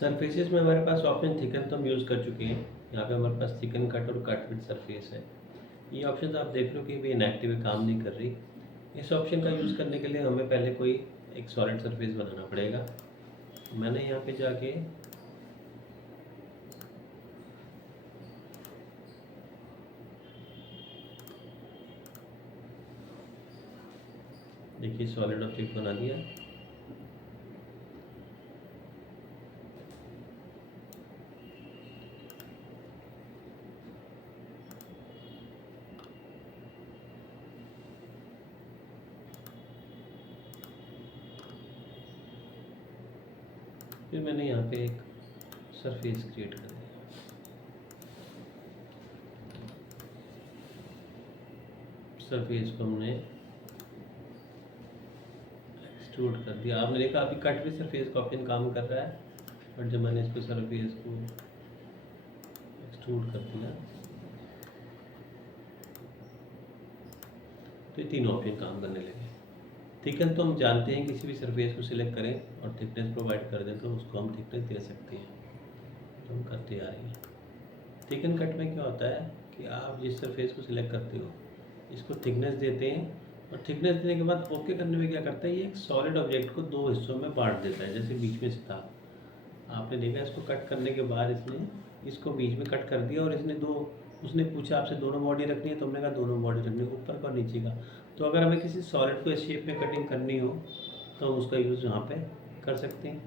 Surfaces में हमारे पास ऑप्शन थिकन तो हम यूज़ कर चुके हैं। यहाँ पे हमारे पास थिकन कट और कट विद सरफेस है। ये ऑप्शन आप देख रहे हो कि भी इनएक्टिव है, काम नहीं कर रही। इस ऑप्शन का यूज़ करने के लिए हमें पहले कोई एक सॉलिड सरफेस बनाना पड़ेगा। मैंने यहाँ पे जाके देखिए सॉलिड ऑब्जेक्ट बना दिया। फिर मैंने यहाँ पे एक सरफेस क्रिएट कर दिया। सरफेस को हमने एक्सट्रूड कर दिया। आपने देखा अभी कट भी सरफेस का ऑप्शन काम कर रहा है, और जब मैंने इसको सरफेस को एक्सट्रूड कर दिया तो ये तीनों ऑप्शन काम करने लगे। थिकन तो हम जानते हैं, किसी भी सरफेस को सिलेक्ट करें और थिकनेस प्रोवाइड कर दें तो उसको हम थिकनेस दे सकते हैं, तो हम करते आ रहे हैं। थिकन कट में क्या होता है कि आप जिस सरफेस को सिलेक्ट करते हो इसको थिकनेस देते हैं, और थिकनेस देने के बाद ओके करने में क्या करता है, ये एक सॉलिड ऑब्जेक्ट को दो हिस्सों में बांट देता है। जैसे बीच में से था, आपने देखा इसको कट करने के बाद इसने इसको बीच में कट कर दिया, और इसने उसने पूछा आपसे दोनों बॉडी रखनी है, तो हमने कहा दोनों बॉडी रखनी है, ऊपर का और नीचे का। तो अगर हमें किसी सॉलिड को इस शेप में कटिंग करनी हो तो हम उसका यूज़ यहाँ पे कर सकते हैं।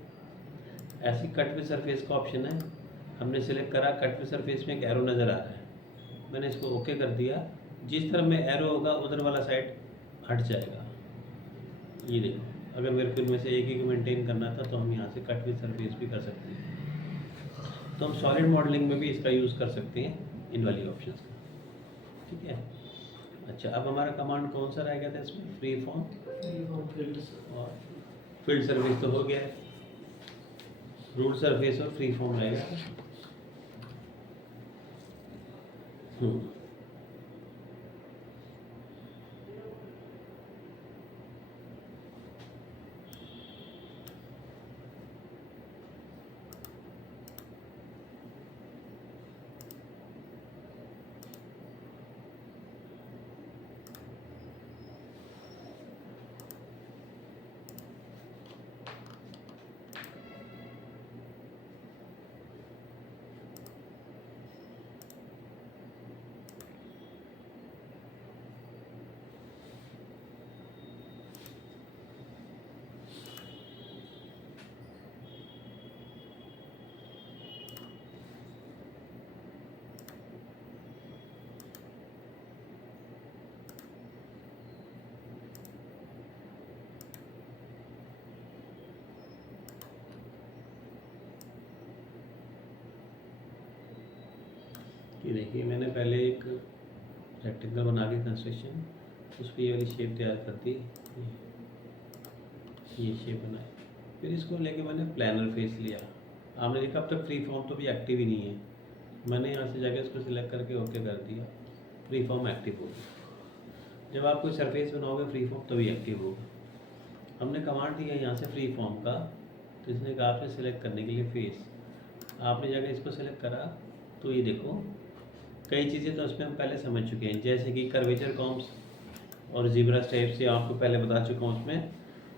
ऐसी कट विद सरफेस का ऑप्शन है, हमने सेलेक्ट करा, कट विद सरफेस में एक एरो नज़र आ रहा है, मैंने इसको ओके कर दिया। जिस तरफ में एरो होगा उधर वाला साइड हट जाएगा। ये देखो, अगर मेरे को इनमें से एक ही को मेंटेन करना था तो हम यहाँ से कट विद सरफेस भी कर सकते हैं। तो हम सॉलिड मॉडलिंग में भी इसका यूज़ कर सकते हैं, इन वाली ऑप्शंस का। ठीक है। अच्छा, अब हमारा कमांड कौन सा रह गया था इसमें, फ्री फॉर्म और फील्ड सर्फेस तो हो गया है, रूल सरफेस और फ्री फॉर्म रहेगा। ये देखिए, मैंने पहले एक रेक्टेंगल बना के कंस्ट्रक्शन, उस पर ये वाली शेप तैयार कर दी, ये शेप बनाई। फिर इसको लेके मैंने प्लानर फेस लिया। आपने देखा अब तक फ्री फॉर्म तो भी एक्टिव ही नहीं है, मैंने यहाँ से जाके इसको सिलेक्ट करके ओके कर दिया, फ्री फॉर्म एक्टिव हो गया। जब आप कोई सरफेस बनाओगे फ्री फॉर्म तभी एक्टिव होगा। हमने कमांड दिया यहाँ से फ्री फॉर्म का, तो इसने कहा आपने सेलेक्ट करने के लिए फेस, आपने जाकर इसको सेलेक्ट करा तो ये देखो कई चीज़ें तो उसमें हम पहले समझ चुके हैं, जैसे कि कर्वेचर कॉम्स और जीब्रा स्टेप से आपको पहले बता चुका हूँ। उसमें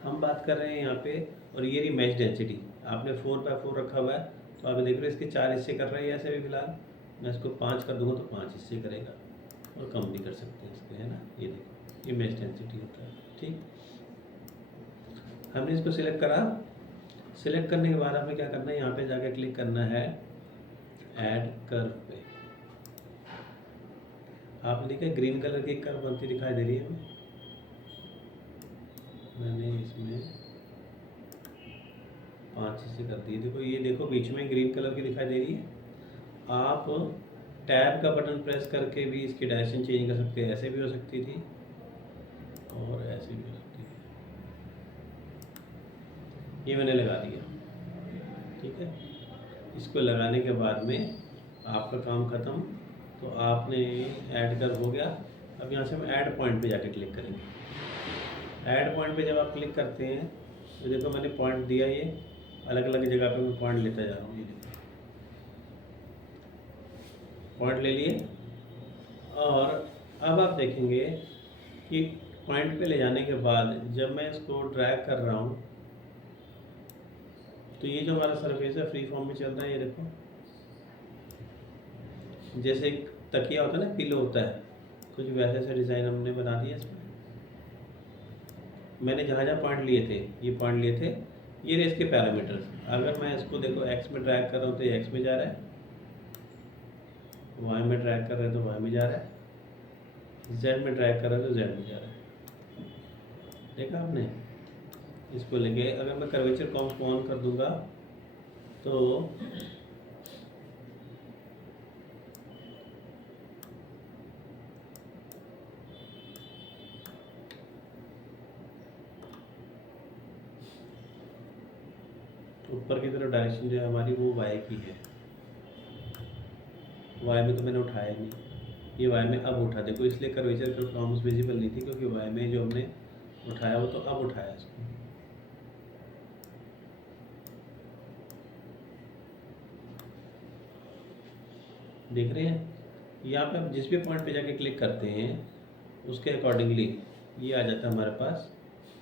हम बात कर रहे हैं यहाँ पे, और ये रही मैच डेंसिटी, आपने 4x4 रखा हुआ है, तो आप देख रहे हो इसके 4 हिस्से कर रहे हैं ऐसे भी फिलहाल। मैं इसको 5 कर दूँगा तो 5 हिस्से करेगा, और कम भी कर सकते हैं इसके, है ना। ये देखो, ये मैच डेंसिटी होता है। ठीक, हमने इसको सिलेक्ट करा। सिलेक्ट करने के बाद हमें क्या करना है, यहाँ पे जाकर क्लिक करना है ऐड कर्व पे। आपने देखा ग्रीन कलर की कर्व बनती दिखाई दे रही है हमें, मैंने इसमें 5 हिस्से कर दिए। देखो, ये देखो बीच में ग्रीन कलर की दिखाई दे रही है। आप टैब का बटन प्रेस करके भी इसकी डायरेक्शन चेंज कर सकते हैं, ऐसे भी हो सकती थी और ऐसे भी हो सकती थी। ये मैंने लगा दिया। ठीक है, इसको लगाने के बाद में आपका काम ख़त्म, तो आपने ऐड कर हो गया। अब यहाँ से हम ऐड पॉइंट पे जाके क्लिक करेंगे। ऐड पॉइंट पे जब आप क्लिक करते हैं तो देखो मैंने पॉइंट दिया, ये अलग अलग जगह पे मैं पॉइंट लेता जा रहा हूँ। ये देखो पॉइंट ले लिए, और अब आप देखेंगे कि पॉइंट पे ले जाने के बाद जब मैं इसको ड्रैग कर रहा हूँ तो ये जो हमारा सरफेस है फ्री फॉर्म में चल रहा है। ये देखो जैसे एक तकिया होता है ना, पिलो होता है, कुछ वैसे से डिज़ाइन हमने बना दिया इसमें। मैंने जहाँ जहाँ पॉइंट लिए थे, ये पॉइंट लिए थे, ये रहे इसके पैरामीटर्स। अगर मैं इसको देखो एक्स में ड्रैग कर रहा हूँ तो ये एक्स में जा रहा है, वाई में ड्रैग कर रहे हैं तो वाई में जा रहा है, जेड में ड्रैग कर रहे हैं तो जेड में जा रहा है। देखा आपने? इसको लेके अगर मैं कर्वेचर कॉम्स को ऑन कर दूंगा तो ऊपर की तरफ डायरेक्शन जो है हमारी वो वाई की है। वाई में तो मैंने उठाया नहीं, ये वाई में अब उठा। देखो इसलिए कर्वेचर का कॉम्स विजिबल नहीं थी, क्योंकि वाई में जो हमने उठाया वो तो अब उठाया इसको। देख रहे हैं? यहाँ पे आप जिस भी पॉइंट पे जाके क्लिक करते हैं उसके अकॉर्डिंगली ये आ जाता है हमारे पास।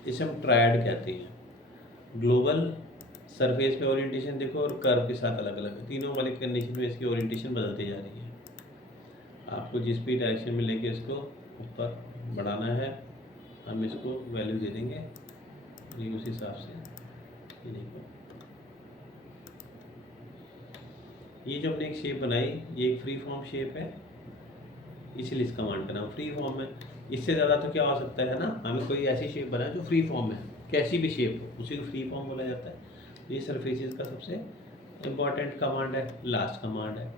इसे हम ट्रायड कहते हैं। ग्लोबल, सरफेस पे ओरिएंटेशन देखो, और कर्व के साथ अलग अलग, तीनों वाले कंडीशन में इसकी ओरिएंटेशन बदलती जा रही है। आपको जिस भी डायरेक्शन में लेके इसको ऊपर बढ़ाना है, हम इसको वैल्यू दे देंगे ये उस हिसाब से। ये देखो, ये जो हमने एक शेप बनाई, ये एक फ्री फॉर्म शेप है, इसीलिए इसका कमांड का नाम फ्री फॉर्म है। इससे ज़्यादा तो क्या हो सकता है ना, हमें कोई ऐसी शेप बनाए जो फ्री फॉर्म है, कैसी भी शेप हो उसी को फ्री फॉर्म बोला जाता है। ये सरफेसेस का सबसे इम्पॉर्टेंट कमांड है, लास्ट कमांड है।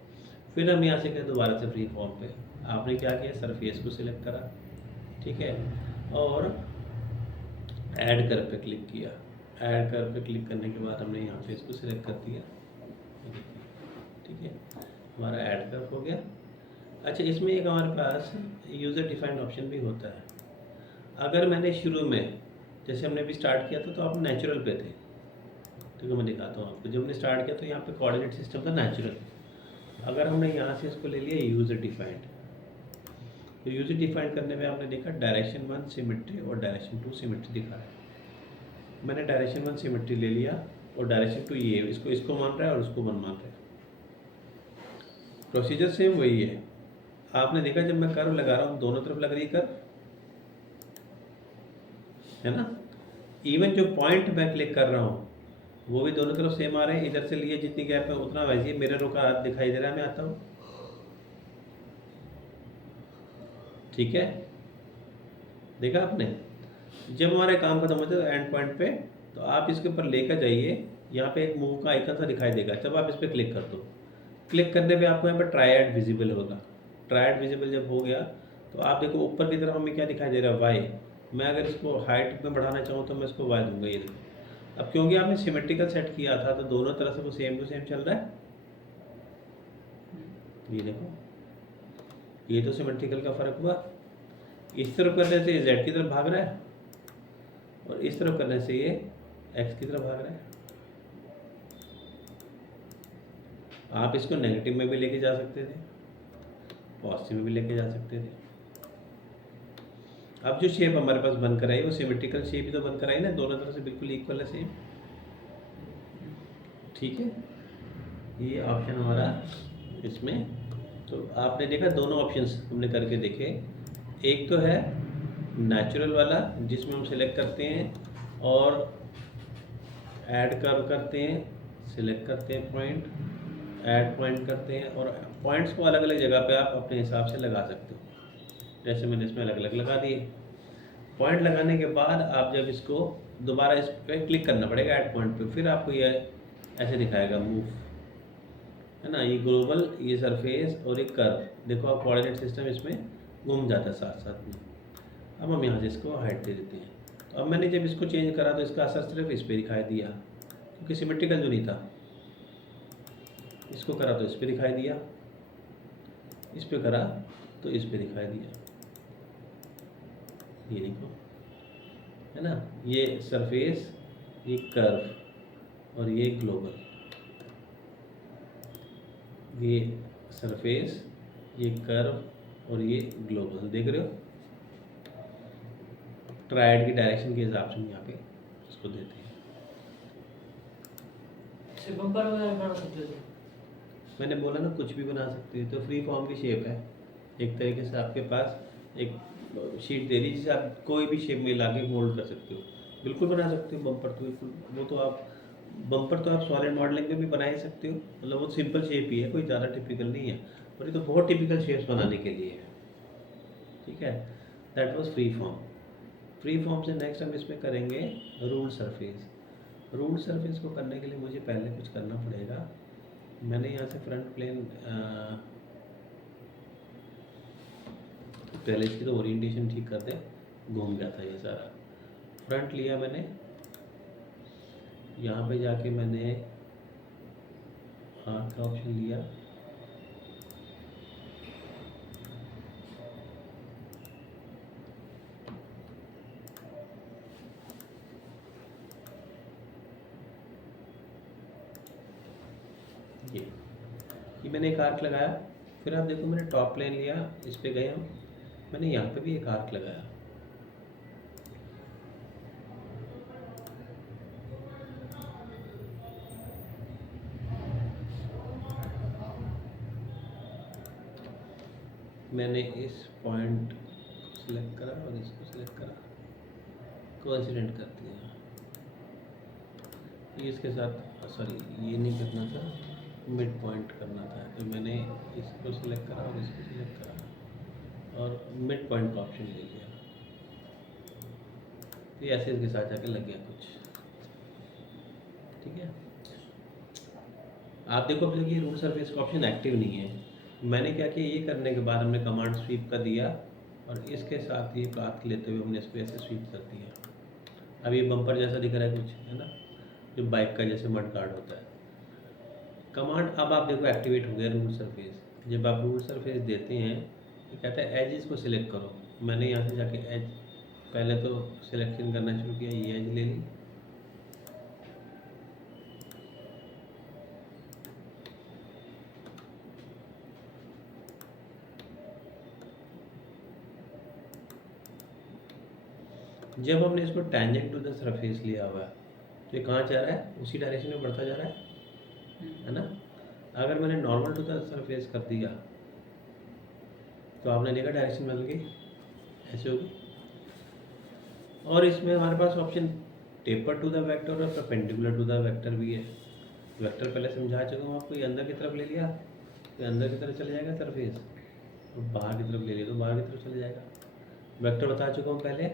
फिर हम यहाँ से गए दोबारा से फ्री फॉर्म पे। आपने क्या किया, सरफेस को सिलेक्ट करा, ठीक है, और ऐड कर पे क्लिक किया। ऐड कर पे क्लिक करने के बाद हमने यहाँ पे इसको सिलेक्ट कर दिया, ठीक है, हमारा ऐड कर हो गया। अच्छा, इसमें एक हमारे पास यूज़र डिफाइंड ऑप्शन भी होता है। अगर मैंने शुरू में, जैसे हमने भी स्टार्ट किया था तो आप नेचुरल पे थे, ठीक है, मैं दिखाता हूँ आपको। जब हमने स्टार्ट किया तो यहाँ पे कोऑर्डिनेट सिस्टम था नेचुरल। अगर हमने यहाँ से इसको ले लिया यूज़र डिफाइंड, तो यूज़र डिफाइंड करने में आपने देखा डायरेक्शन 1 सिमेट्री और डायरेक्शन 2 सिमेट्री दिखा रहा है। मैंने डायरेक्शन 1 सिमेट्री ले लिया और डायरेक्शन 2 ये इसको मान रहा है और उसको 1 मान रहा है। प्रोसीजर सेम वही है। आपने देखा जब मैं कर्व लगा रहा हूँ दोनों तरफ लग रही कर्व है ना। इवन जो पॉइंट मैं क्लिक कर रहा हूँ वो भी दोनों तरफ सेम आ रहे हैं। इधर से लिए जितनी गैप है उतना वैसे ही मिरर का हाथ दिखाई दे रहा है, मैं आता हूँ, ठीक है। देखा आपने? जब हमारे काम खत्म होता है एंड पॉइंट पे, तो आप इसके ऊपर लेकर जाइए, यहाँ पे एक मूव का आइकन सा दिखाई देगा, जब आप इस पर क्लिक कर दो, क्लिक करने पे आपको यहाँ पर ट्रायड विजिबल होगा। ट्रायड विजिबल जब हो गया तो आप देखो ऊपर की तरफ हमें क्या दिखाई दे रहा है, वाई। मैं अगर इसको हाइट में बढ़ाना चाहूँ तो मैं इसको वाई दूंगा, ये देखो। अब क्योंकि आपने सिमेट्रिकल सेट किया था तो दोनों तरह से वो सेम टू सेम चल रहा है। ये देखो, ये तो सिमेट्रिकल का फ़र्क हुआ। इस तरफ करने से ये जेड की तरफ भाग रहा है और इस तरफ करने से ये एक्स की तरफ भाग रहा है। आप इसको नेगेटिव में भी लेके जा सकते थे, पॉजिटिव में भी लेके जा सकते थे। अब जो शेप हमारे पास बनकर आई वो सिमेट्रिकल शेप ही तो बनकर आई ना, दोनों तरफ से बिल्कुल इक्वल है सेम, ठीक है। ये ऑप्शन हमारा इसमें, तो आपने देखा दोनों ऑप्शंस हमने करके देखे। एक तो है नेचुरल वाला जिसमें हम सिलेक्ट करते हैं और ऐड कर्व करते हैं, सिलेक्ट करते हैं पॉइंट, ऐड पॉइंट करते हैं, और पॉइंट्स को अलग अलग जगह पे आप अपने हिसाब से लगा सकते हो। जैसे मैंने इसमें अलग अलग लगा दिए। पॉइंट लगाने के बाद आप जब इसको दोबारा इस पर क्लिक करना पड़ेगा ऐड पॉइंट पे, फिर आपको ये ऐसे दिखाएगा मूव, है ना, ये ग्लोबल, ये सरफेस और एक कर्व। देखो आप कोऑर्डिनेट सिस्टम इसमें घूम जाता है साथ साथ में। अब हम यहाँ से इसको हाइट दे देते हैं। तो अब मैंने जब इसको चेंज करा तो इसका असर सिर्फ इस पर दिखाई दिया, क्योंकि सिमेट्रिकल जो नहीं था। इसको करा तो इस पर दिखाई दिया, इस पर करा तो इस पर दिखाई दिया। ये देखो, है ना, ये सरफेस, ये कर्व, और ये ग्लोबल, ये सरफेस, ये कर्व और ये ग्लोबल, देख रहे हो। ट्रायड की डायरेक्शन के हिसाब से हम यहाँ पे इसको देते हैं। बम्पर वगैरह बना सकते हो? मैंने बोला ना कुछ भी बना सकते हो। तो फ्री फॉर्म की शेप है, एक तरीके से आपके पास एक शीट दे दी जिसे आप कोई भी शेप में ला के मोल्ड कर सकते हो, बिल्कुल बना सकते हो। बम्पर तो बिल्कुल, वो तो आप बम्पर तो आप सॉलिड मॉडलिंग में भी बना ही सकते हो, मतलब वो सिंपल शेप ही है, कोई ज़्यादा टिपिकल नहीं है, और ये तो बहुत टिपिकल शेप्स बनाने के लिए है। ठीक है, that was free form. Free form से नेक्स्ट हम इसमें करेंगे रूल सरफेस। रूल सरफेस को करने के लिए मुझे पहले कुछ करना पड़ेगा। मैंने यहाँ से फ्रंट प्लेन, पहले इसकी तो ओरिएंटेशन ठीक कर दे, घूम गया था ये सारा। फ्रंट लिया मैंने, यहाँ पे जाके मैंने आर्क का ऑप्शन लिया, ये मैंने एक आर्क लगाया। फिर आप देखो मैंने टॉप प्लेन लिया, इस पे गए हम, मैंने यहाँ पे भी एक आर्क लगाया। मैंने इस पॉइंट को सिलेक्ट करा और इसको सिलेक्ट करा, कोइंसिडेंट कर दिया। ये इसके साथ, सॉरी ये नहीं करना था, मिड पॉइंट करना था, तो मैंने इसको सिलेक्ट करा और इसको सिलेक्ट करा और मिड पॉइंट का ऑप्शन ले लिया। तो ऐसे इसके साथ जाके लग गया कुछ। ठीक है, आप देखो अपने ये रूल सरफेस का ऑप्शन एक्टिव नहीं है। मैंने क्या किया, ये करने के बाद हमने कमांड स्वीप का दिया और इसके साथ ये पाथ लेते हुए हमने इसको ऐसे स्वीप कर दिया। अब ये बम्पर जैसा दिख रहा है कुछ, है ना, जो बाइक का जैसे मड गार्ड होता है। कमांड अब आप देखो एक्टिवेट हो गया रूल सरफेस। जब आप रूल सरफेस देते हैं तो कहता है एजेस को सिलेक्ट करो। मैंने यहाँ से जाके एज पहले तो सिलेक्शन करना शुरू किया, ये एज ले ली, जब हमने इसको टेंजेंट टू द सरफेस लिया हुआ है तो ये कहाँ जा रहा है, उसी डायरेक्शन में बढ़ता जा रहा है ना। अगर मैंने नॉर्मल टू द सरफेस कर दिया तो आपने देखा डायरेक्शन बदल गई, ऐसे होगी। और इसमें हमारे पास option taper to the vector और परपेंडिकुलर टू द वेक्टर भी है। वेक्टर पहले समझा चुका हूँ आपको, ये अंदर की तरफ ले लिया तो अंदर की तरफ चले जाएगा सरफेस, और बाहर की तरफ ले लिया तो बाहर की तरफ चले जाएगा। वेक्टर बता चुका हूँ पहले,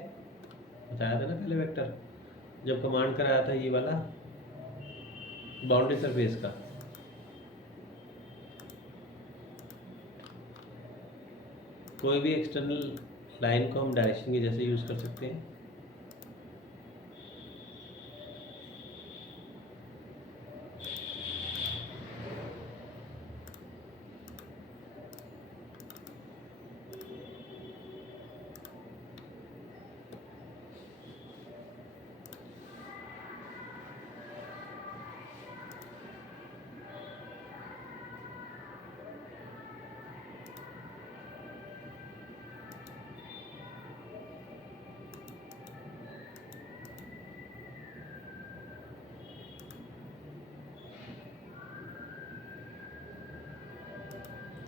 बताया था ना पहले वेक्टर, जब कमांड कराया था ये वाला बाउंड्री सरफेस का। कोई भी एक्सटर्नल लाइन को हम डायरेक्शन के जैसे यूज़ कर सकते हैं।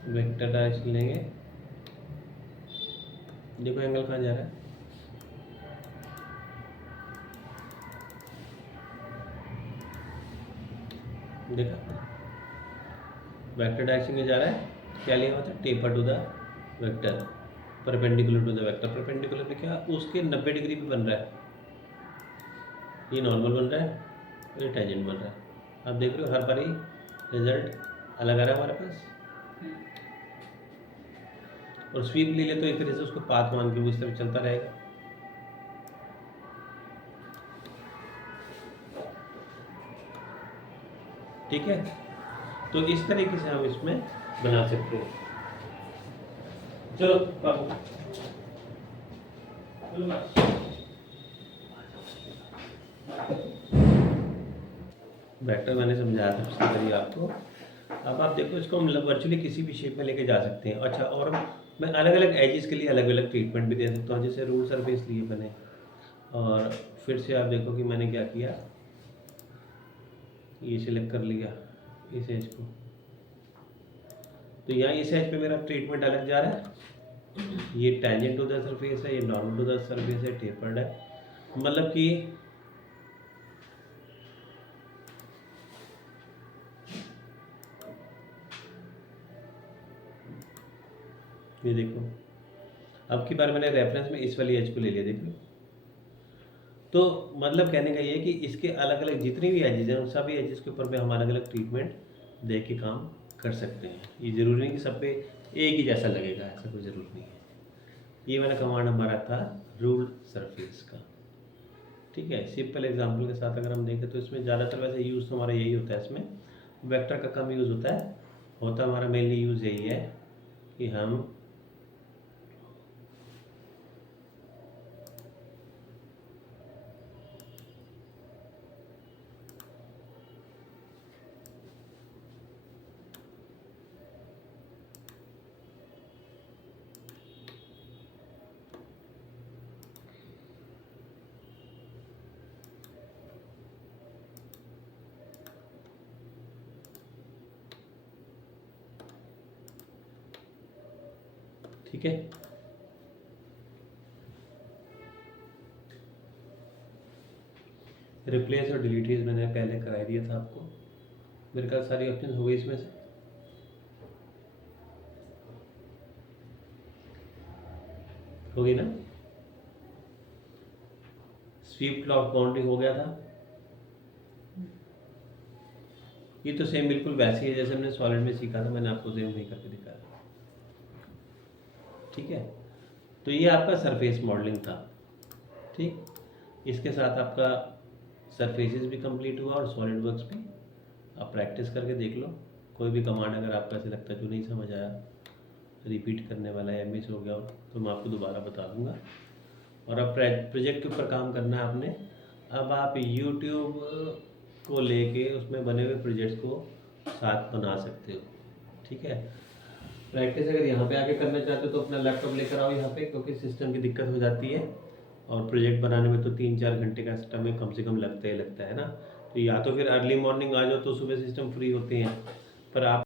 वेक्टर डायरेक्शन लेंगे, देखो एंगल कहाँ जा रहा है, देखा वेक्टर डायरेक्शन में जा रहा है। क्या लिया हुआ था, taper to the vector, perpendicular to the vector. Perpendicular पे क्या, उसके 90 डिग्री पे बन रहा है, ये नॉर्मल बन रहा है, ये टेंजेंट बन रहा है। आप देख रहे हो हर बारी रिजल्ट अलग आ रहा है हमारे पास। और स्वीप ले ले तो एक तरह से उसको पाथ मान के वो इस तरफ चलता रहेगा। ठीक है, तो इस तरीके से हम इसमें बना सकते हैं। चलो बाबू, वेक्टर मैंने समझाया था पिछली बारी आपको। अब आप देखो इसको हम वर्चुअली किसी भी शेप में लेके जा सकते हैं। अच्छा, और मैं अलग अलग एजेस के लिए अलग अलग ट्रीटमेंट भी दे सकता हूँ, जैसे रूल सरफेस लिए बने। और फिर से आप देखो कि मैंने क्या किया, ये सिलेक्ट कर लिया इस एज को, तो यहाँ इस एज पे मेरा ट्रीटमेंट अलग जा रहा है। ये टेंजेंट टू द सरफेस है, ये नॉर्मल टू द सरफेस है, टेपर्ड है। मतलब कि ये देखो, अब की बार मैंने रेफरेंस में इस वाली एज को ले लिया, देखो। तो मतलब कहने का ये है कि इसके अलग अलग जितनी भी एजेस हैं उन सभी एजेस के ऊपर पे हम अलग अलग ट्रीटमेंट दे के काम कर सकते हैं। ये ज़रूरी नहीं कि सब पे एक ही जैसा लगेगा, ऐसा कोई ज़रूरी नहीं है। ये वाला कमांड हमारा था रूल सरफेस का, ठीक है। सिंपल एग्जांपल के साथ अगर हम देखें तो इसमें ज़्यादातर वैसे यूज़ तो हमारा यही होता है, इसमें वेक्टर का कम यूज़ होता है। हमारा मेनली यूज़ यही है कि हम ठीक है। रिप्लेस और डिलीट मैंने पहले करा दिया था आपको। मेरे ख्याल सारी ऑप्शन हो गई इसमें से, हो गई ना। स्वीप क्लाउड बाउंड्री हो गया था। ये तो सेम बिल्कुल वैसी है जैसे हमने सॉलिड में सीखा था, मैंने आपको सेम नहीं करके दिखाया, ठीक है। तो ये आपका सरफेस मॉडलिंग था, ठीक। इसके साथ आपका सरफेसेस भी कंप्लीट हुआ और सॉलिड वर्क्स भी। आप प्रैक्टिस करके देख लो। कोई भी कमांड अगर आपको ऐसे लगता है जो नहीं समझ आया, रिपीट करने वाला है या मिस हो गया हो, तो मैं आपको दोबारा बता दूंगा। और अब प्रोजेक्ट के ऊपर काम करना है आपने। अब आप यूट्यूब को लेके उसमें बने हुए प्रोजेक्ट्स को साथ बना सकते हो, ठीक है। प्रैक्टिस अगर यहाँ पे आके करना चाहते हो तो अपना लैपटॉप लेकर आओ यहाँ पे, क्योंकि सिस्टम की दिक्कत हो जाती है। और प्रोजेक्ट बनाने में तो 3-4 घंटे का सिस्टम में कम से कम लगता ही लगता है ना। तो या तो फिर अर्ली मॉर्निंग आ जाओ तो सुबह सिस्टम फ्री होते हैं, पर आप